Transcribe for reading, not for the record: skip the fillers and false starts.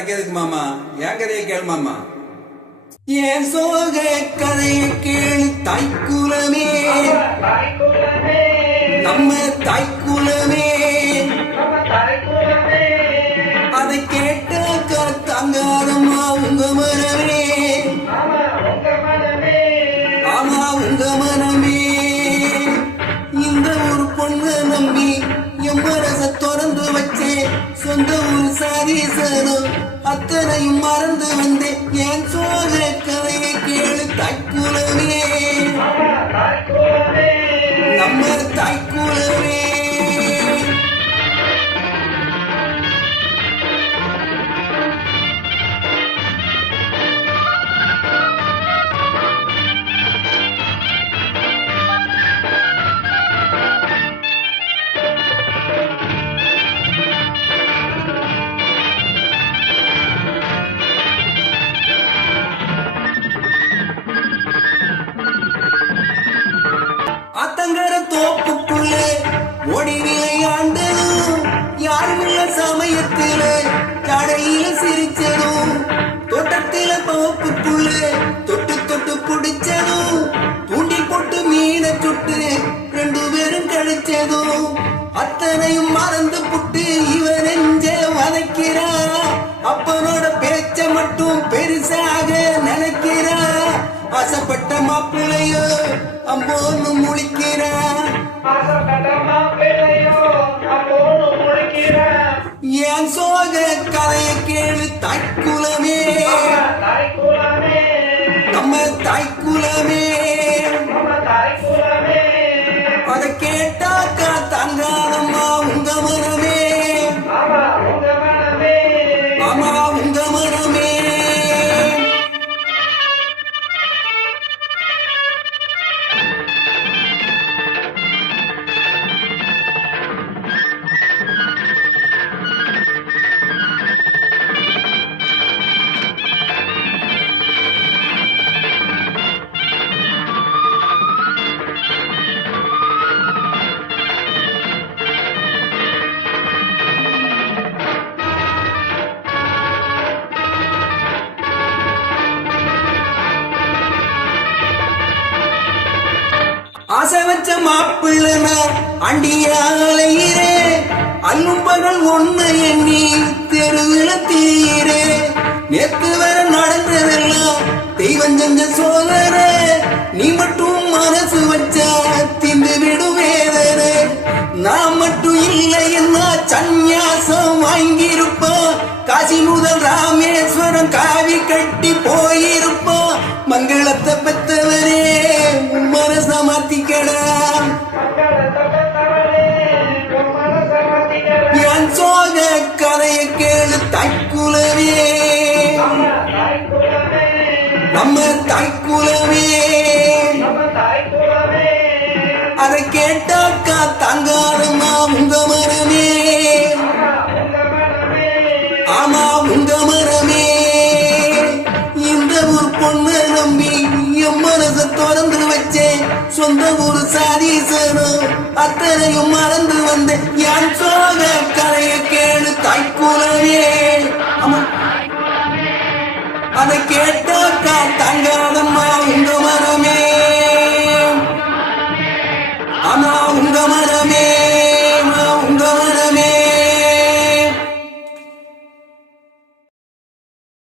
எனக்கு எதுக்கு மாமா? என் கதையை கேளு மாமா. என் சோக கதையை கேளு தாய்க்குலமே, நம்ம தாய்க்குலமே. அதை கேட்டாக்க தாங்காதம்மா உங்க மனமே, ஆமா உங்க மனமே. இந்த ஒரு பொண்ணு நம்பி என் மனச திறந்து வச்சேன். சொந்த ஒரு சாதீசனும் அத்தனையும் மறந்து வந்தேன். என் சோக கதையை கேளு தாய்க்குலமே, நம்ம தாய்க்குலமே. அத்தங்கர தோப்புக்குள்ள ஓடி விளையாண்டதும், யாருமில்ல சமயத்தில கடையில சிரிச்சதும், தோட்டத்தில தோப்புக்குள்ள தொட்டு தொட்டு பிடிச்சதும், தூண்டி போட்டு மீனை சுட்டு 2 பேரும் கழிச்சதும், அத்தனையும் மறந்து புட்டு இவன் நெஞ்ச வதைக்கிறா. அப்பனோட பேச்ச மட்டும் பெருசாக நினைக்கிறா. ஆசைப்பட்ட மாப்பிள்ளையோ அம்போன்னு முழிக்கிறா. என் சோக கதையை கேளு தாய்க்குலமே, நம்ம தாய்க்குலமே. அதை கேட்டாக்கா தாங்காதம்மா உங்க மனமே, ஆமா உங்க மனமே. ஆசை வச்ச மாப்பிள்ளனா அண்டியாலையிரே, அல்லும் பகல் ஒண்ணு எண்ணி தெருவில தீரே. நேத்து வர நடந்ததெல்லாம் தெய்வம் செஞ்ச சோதர, நீ மட்டும் மனசு வச்சா திண்டு விடும் வேதனை. நான் மட்டும் இல்லை என்ன சந்நியாசம் வாங்கியிருப்போம். காசி முதல் ராமேஸ்வரம் காவி கட்டி போயிருப்போம். மங்களத்தை பெற்றவரே மனச மாத்திக்கடா. என் சோக கதையை கேளு தாய்க்குலமே, நம்ம தாய்க்குலமே. அதை கேட்டாக்கா தாங்காதம்மா உங்க மனமே, ஆமா உங்க மனமே. இந்த ஒரு பொண்ணு நம்பி என் மனச திறந்து வச்சேன். சொந்த ஒரு சாதீசனும் அத்தனையும் மறந்து வந்தேன். என் சோக கதையை கேளு தாய்க்குலமே, ஆமா அதை கேட்டாக்கா தாங்காதம்மா உங்க மனமே, ஆமா உங்க மனமே.